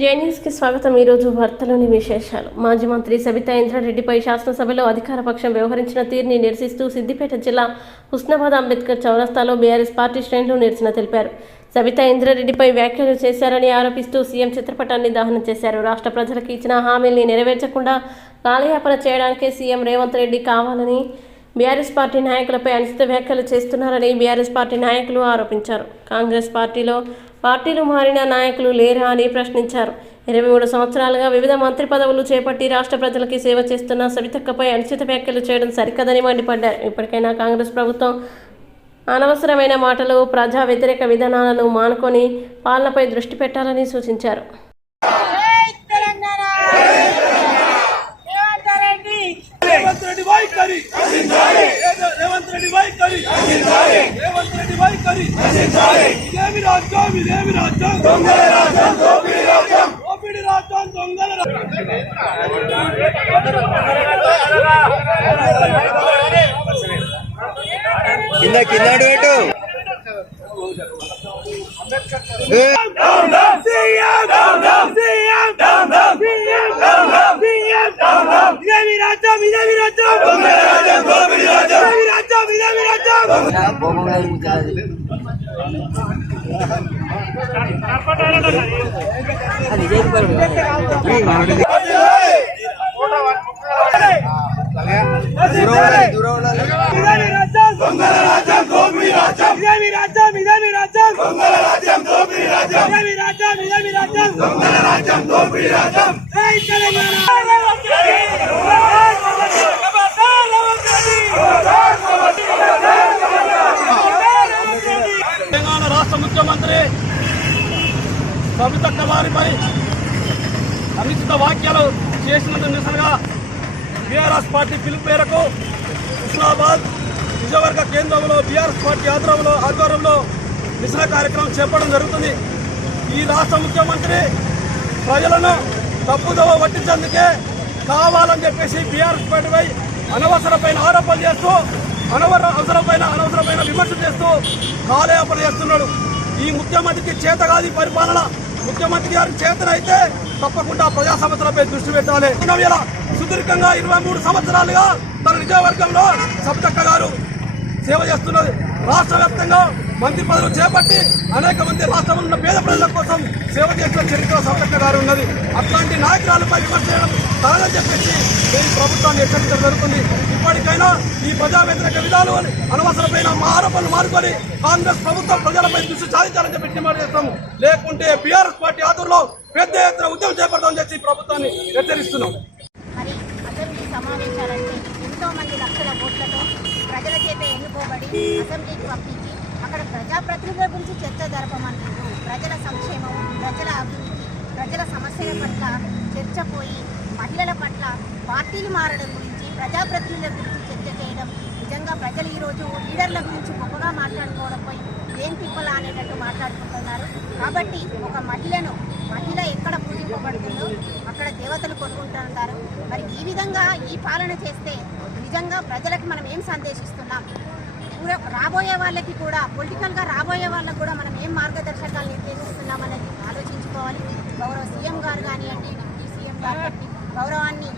జేఎన్యూస్కి స్వాగతం. ఈరోజు వార్తలోని విశేషాలు. మాజీ మంత్రి సబితా ఇంద్రారెడ్డిపై శాసనసభలో అధికార పక్షం వ్యవహరించిన తీరుని నిరసిస్తూ సిద్దిపేట జిల్లా హుస్నాబాద్ అంబేద్కర్ చౌరస్తాలో బీఆర్ఎస్ పార్టీ శ్రేణులు నిరసన తెలిపారు. సబితా ఇంద్రారెడ్డిపై వ్యాఖ్యలు చేశారని ఆరోపిస్తూ సీఎం చిత్రపటాన్ని దహనం చేశారు. రాష్ట్ర ప్రజలకు ఇచ్చిన హామీల్ని నెరవేర్చకుండా కాలయాపన చేయడానికే సీఎం రేవంత్ రెడ్డి కావాలని బీఆర్ఎస్ పార్టీ నాయకులపై అనుచిత వ్యాఖ్యలు చేస్తున్నారని బీఆర్ఎస్ పార్టీ నాయకులు ఆరోపించారు. కాంగ్రెస్ పార్టీలు మారిన నాయకులు లేరా అని ప్రశ్నించారు. 23 సంవత్సరాలుగా వివిధ మంత్రి పదవులు చేపట్టి రాష్ట్ర ప్రజలకి సేవ చేస్తున్న సబితక్కపై అనుచిత వ్యాఖ్యలు చేయడం సరికదని మండిపడ్డారు. ఇప్పటికైనా కాంగ్రెస్ ప్రభుత్వం అనవసరమైన మాటలు, ప్రజా వ్యతిరేక విధానాలను మానుకొని పాలనపై దృష్టి పెట్టాలని సూచించారు. తెలంగాణ రాష్ట్ర ముఖ్యమంత్రి సబితక్క వారిపై అనుచిత వ్యాఖ్యలు చేసినందుకు నిరసనగా బీఆర్ఎస్ పార్టీ పిలుపు మేరకు హుస్నాబాద్ నియోజకవర్గ కేంద్రంలో బీఆర్ఎస్ పార్టీ ఆధ్వర్యంలో నిరసన కార్యక్రమం చేపట్టడం జరుగుతుంది. ఈ రాష్ట్ర ముఖ్యమంత్రి ప్రజలను తప్పుదోవ పట్టించేందుకే కావాలని చెప్పేసి బీఆర్ఎస్ పార్టీపై అనవసరమైన ఆరోపణలు చేస్తూ అనవసరమైన విమర్శలు చేస్తూ కాలయాపన చేస్తున్నాడు. ఈ ముఖ్యమంత్రికి చేతగాది పరిపాలన. ముఖ్యమంత్రి గారికి చేతనైతే తప్పకుండా ప్రజా సమస్యలపై దృష్టి పెట్టాలి. సుదీర్ఘంగా 23 సంవత్సరాలుగా తన నియోజకవర్గంలో సబితక్క గారు సేవ చేస్తున్నది. రాష్ట్ర వ్యాప్తంగా మంత్రి పదవులు చేపట్టి అనేక మంది రాష్ట్రంలో ఉన్న పేద ప్రజల కోసం సేవ చేసిన చరిత్ర సబితక్క గారు ఉన్నది. అట్లాంటి నాయకురాలపై విమర్శ చేయడం తగదని చెప్పేసి ఈ ప్రభుత్వాన్ని హెచ్చరించడం జరుగుతుంది. ఇప్పటికైనా ఈ ప్రజా వ్యతిరేక విధాలు అనవసరమైన ఆరోపణలు మానుకొని కాంగ్రెస్ ప్రభుత్వం ప్రజలపై దృష్టి సాధించాలని చెప్పి డిమాండ్ చేస్తాము. లేకుంటే బీఆర్ఎస్ పార్టీ ఆధ్వర్యంలో పెద్ద ఎత్తున ఉద్యమం చేపడతామని చెప్పి ప్రభుత్వాన్ని హెచ్చరిస్తున్నాం. సమావేశాలంటే ఎంతో మంది లక్షల ఓట్లతో ప్రజల చేత ఎన్నుకోబడి అసెంబ్లీకి పంపించి అక్కడ ప్రజాప్రతినిధుల గురించి చర్చ జరపమంటున్నారు. ప్రజల సంక్షేమం, ప్రజల అభివృద్ధి, ప్రజల సమస్యల పట్ల చర్చ పోయి మహిళల పట్ల పార్టీలు మారడం గురించి, ప్రజాప్రతినిధుల గురించి చర్చ చేయడం, నిజంగా ప్రజలు ఈరోజు లీడర్ల గురించి గొప్పగా మాట్లాడుకోవడంపై ఏం తిప్పలా అనేటట్టు మాట్లాడుకుంటున్నారు. కాబట్టి ఒక మహిళ ఎక్కడ పూజింపబడుతుందో అక్కడ దేవతలు కొనుక్కుంటున్నారు. మరి ఈ విధంగా ఈ పాలన చేస్తే నిజంగా ప్రజలకు మనం ఏం సందేశిస్తున్నాం? రాబోయే వాళ్ళకి కూడా పొలిటికల్గా రాబోయే వాళ్ళకు కూడా మనం ఏం మార్గదర్శకాలు నిర్దేశిస్తున్నాం అనేది ఆలోచించుకోవాలి. గౌరవ సీఎం గారు కానివ్వండి, డిప్యూటీ సీఎం గారికి గౌరవాన్ని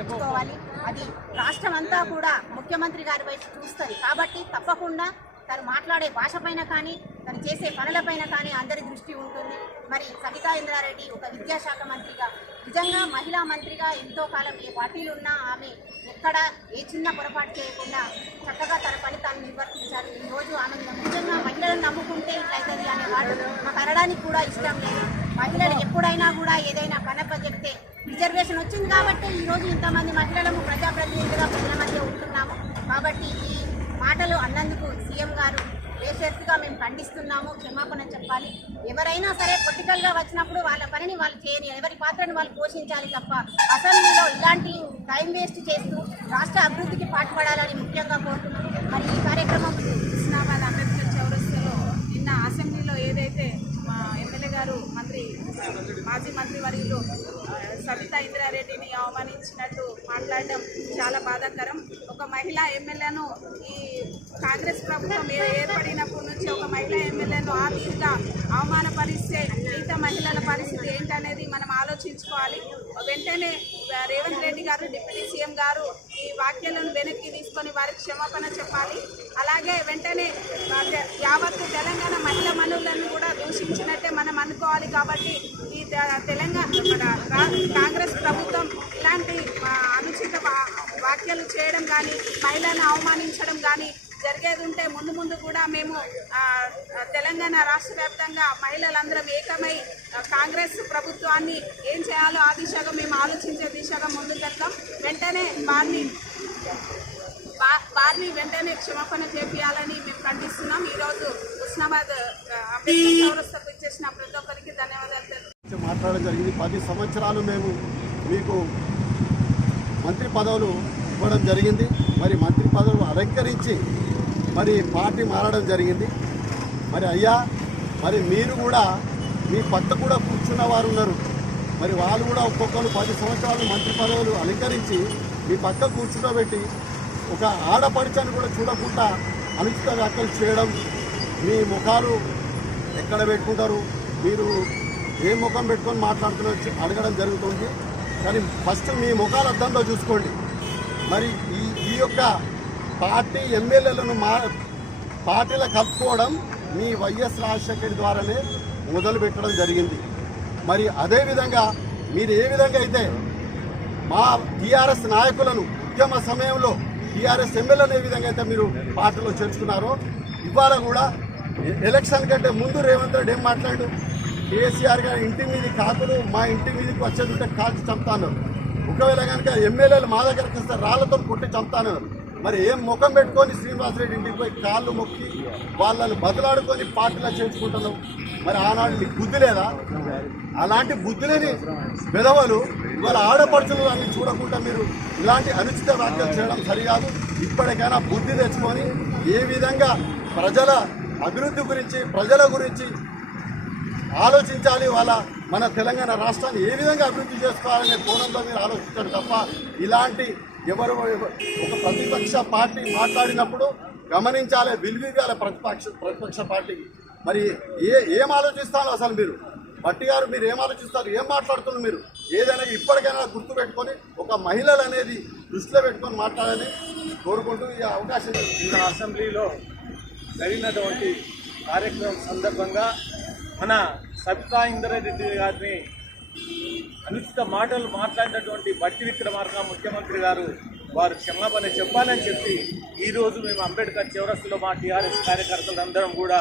ఇచ్చుకోవాలి. అది రాష్ట్రం అంతా కూడా ముఖ్యమంత్రి గారి వైపు చూస్తుంది. కాబట్టి తప్పకుండా తను మాట్లాడే భాష పైన కానీ తను చేసే పనులపైన కానీ అందరి దృష్టి ఉంటుంది. మరి సబితా ఇంద్రారెడ్డి ఒక విద్యాశాఖ మంత్రిగా, నిజంగా మహిళా మంత్రిగా ఎంతో కాలం ఏ పార్టీలు ఉన్నా ఆమె ఎక్కడ ఏ చిన్న పొరపాటు చేయకుండా చక్కగా తన పని తాను నిర్వర్తించారు. ఈరోజు ఆమె నిజంగా మహిళలను నమ్ముకుంటే ఇట్లయితుంది అనే వాడు మాకు అనడానికి కూడా ఇష్టం లేదు. మహిళలు ఎప్పుడైనా కూడా ఏదైనా పనప్ప చెప్తే రిజర్వేషన్ వచ్చింది కాబట్టి ఈరోజు ఇంతమంది మహిళలకు ప్రజాప్రతినిధులుగా ప్రజల మధ్య ఉంటున్నాము. కాబట్టి ఈ మాటలు అన్నందుకు సీఎం గారు బేషరతుగా మేము ఖండిస్తున్నాము, క్షమాపణ చెప్పాలి. ఎవరైనా సరే పొలిటికల్గా వచ్చినప్పుడు వాళ్ళ పనిని వాళ్ళు చేయని, ఎవరి పాత్రను వాళ్ళు పోషించాలి తప్ప అసెంబ్లీలో ఇలాంటి టైం వేస్ట్ చేస్తూ రాష్ట్ర అభివృద్ధికి పాటుపడాలని ముఖ్యంగా కోరుతున్నాం. మరి ఈ కార్యక్రమం హుస్నాబాద్ అంబేద్కర్ చౌరస్తాలో నిన్న అసెంబ్లీలో ఏదైతే మా ఎమ్మెల్యే గారు మాజీ మంత్రి వర్యులు సబితా ఇంద్రారెడ్డిని అవమానించినట్టు మాట్లాడడం చాలా బాధాకరం. ఒక మహిళా ఎమ్మెల్యేను ఈ కాంగ్రెస్ ప్రభుత్వం ఏర్పడినప్పటి నుంచి ఒక మహిళా ఎమ్మెల్యేను ఆ తీరుగా అవమానపరిస్తే మిగతా మహిళల పరిస్థితి ఏంటనేది మనం ఆలోచించుకోవాలి. వెంటనే రేవంత్ రెడ్డి గారు డిప్యూటీ సీఎం గారు ఈ వ్యాఖ్యలను వెనక్కి తీసుకొని వారికి క్షమాపణ చెప్పాలి. అలాగే వెంటనే యావత్తు తెలంగాణ మహిళా మనులను కూడా దూషించినట్టే మనం అనుకోవాలి. కాబట్టి ఈ తెలంగాణ కాంగ్రెస్ ప్రభుత్వం ఇలాంటి అనుచిత వ్యాఖ్యలు చేయడం కానీ మహిళలను అవమానించడం కానీ జరిగేది ఉంటే ముందు కూడా మేము తెలంగాణ రాష్ట్ర వ్యాప్తంగా మహిళలందరం ఏకమై కాంగ్రెస్ ప్రభుత్వాన్ని ఏం చేయాలో ఆ దిశగా మేము ఆలోచించే దిశగా ముందుకెళ్తాం. వెంటనే వారిని వెంటనే క్షమాపణ చేపియాలని మేము ఖండిస్తున్నాం. ఈరోజు హుస్నాబాద్ అంబేద్కర్ చౌరస్తాకు ఇచ్చేసిన ప్రతి ఒక్కరికి ధన్యవాదాలు మాట్లాడడం జరిగింది. 10 సంవత్సరాలు మేము మీకు మంత్రి పదవులు ఇవ్వడం జరిగింది. మరి మంత్రి పదవులు అలంకరించి మరి పార్టీ మారడం జరిగింది. మరి అయ్యా, మరి మీరు కూడా మీ పక్క కూడా కూర్చున్న వారు ఉన్నారు. మరి వాళ్ళు కూడా ఒక్కొక్కరు 10 సంవత్సరాలు మంత్రి పదవులు అలంకరించి మీ పక్క కూర్చుండబెట్టి ఒక ఆడపడిచని కూడా చూడకుండా అనుచిత వ్యాఖ్యలు చేయడం, మీ ముఖాలు ఎక్కడ పెట్టుకుంటారు, మీరు ఏ ముఖం పెట్టుకొని మాట్లాడుతున్నారు అడగడం జరుగుతుంది. కానీ ఫస్ట్ మీ ముఖాలు అద్దంలో చూసుకోండి. మరి ఈ యొక్క పార్టీ ఎమ్మెల్యేలను పార్టీలో కలుపుకోవడం మీ వైఎస్ రాజశేఖర్ ద్వారానే మొదలు పెట్టడం జరిగింది. మరి అదేవిధంగా మీరు ఏ విధంగా అయితే మా టీఆర్ఎస్ నాయకులను ఉద్యమ సమయంలో టీఆర్ఎస్ ఎమ్మెల్యేలను ఏ విధంగా అయితే మీరు పార్టీలో చేర్చుకున్నారో, ఇవాళ కూడా ఎలక్షన్ కంటే ముందు రేవంత్ రెడ్డి ఏం మాట్లాడు, కేసీఆర్ గారి ఇంటి మీది కాకులు మా ఇంటి మీదకి వచ్చేది ఉంటే కాల్చి చంపుతాను, ఒకవేళ కనుక ఎమ్మెల్యేలు మా దగ్గరికి వస్తే రాళ్లతో కొట్టి చంపుతాను. మరి ఏం ముఖం పెట్టుకొని శ్రీనివాసరెడ్డి ఇంటికి పోయి కాళ్ళు మొక్కి వాళ్ళని బదులాడుకొని పార్టీలో చేర్చుకుంటున్నావు? మరి ఆనాడు నీకు బుద్ధి లేదా? అలాంటి బుద్ధి లేని విధవలు ఇవాళ ఆడపడుచులు అన్ని చూడకుండా మీరు ఇలాంటి అనుచిత వ్యాఖ్యలు చేయడం సరికాదు. ఇప్పటికైనా బుద్ధి తెచ్చుకొని ఏ విధంగా ప్రజల అభివృద్ధి గురించి ప్రజల గురించి ఆలోచించాలి, మన తెలంగాణ రాష్ట్రాన్ని ఏ విధంగా అభివృద్ధి చేసుకోవాలనే కోణంలో మీరు ఆలోచించారు తప్ప ఇలాంటి ఎవరు ఒక ప్రతిపక్ష పార్టీ మాట్లాడినప్పుడు గమనించాలి, విలువివ్వాలి ప్రతిపక్ష పార్టీకి. మరి ఏం ఆలోచిస్తాను అసలు మీరు భట్టి గారు, మీరు ఏం ఆలోచిస్తారు, ఏం మాట్లాడుతున్నారు మీరు? ఏదైనా ఇప్పటికైనా గుర్తుపెట్టుకొని ఒక మహిళలు అనేది దృష్టిలో పెట్టుకొని మాట్లాడాలని కోరుకుంటూ ఈ అవకాశం అసెంబ్లీలో జరిగినటువంటి కార్యక్రమం సందర్భంగా మన సబితా ఇంద్రారెడ్డి గారిని అనుచిత మాటలు మాట్లాడినటువంటి బట్టి విక్రమార్క ముఖ్యమంత్రి గారు వారు క్షమాపణ చెప్పాలని చెప్పి ఈరోజు మేము అంబేద్కర్ చౌరస్తాలో మా టీఆర్ఎస్ కార్యకర్తలందరం కూడా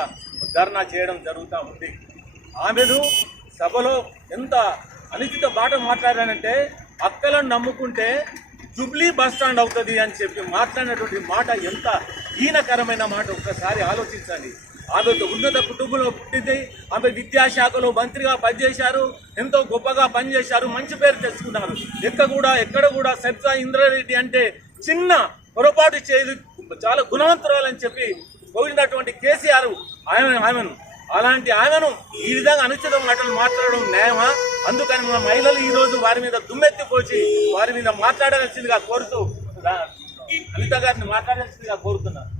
ధర్నా చేయడం జరుగుతూ ఉంది. ఆమెను సభలో ఎంత అనుచిత మాట మాట్లాడానంటే అక్కలను నమ్ముకుంటే జుబ్లీ బస్టాండ్ అవుతుంది అని చెప్పి మాట్లాడినటువంటి మాట ఎంత హీనకరమైన మాట ఒక్కసారి ఆలోచించండి. ఆమె ఉన్నత కుటుంబంలో పుట్టింది, ఆమె విద్యాశాఖలో మంత్రిగా పనిచేశారు, ఎంతో గొప్పగా పనిచేశారు, మంచి పేరు తెచ్చుకున్నారు. ఎక్కడ కూడా సబితా ఇంద్రారెడ్డి అంటే చిన్న పొరపాటు చేయదు, చాలా గుణవంతురాలని చెప్పి పోయినటువంటి కేసీఆర్ ఆమెను అలాంటి ఆమెను ఈ విధంగా అనుచిత మాటలు మాట్లాడడం న్యాయమా? అందుకని మా మహిళలు ఈరోజు వారి మీద దుమ్మెత్తిపోచి వారి మీద మాట్లాడాల్సిందిగా కోరుతూ అనిత గారిని మాట్లాడాల్సిందిగా కోరుతున్నారు.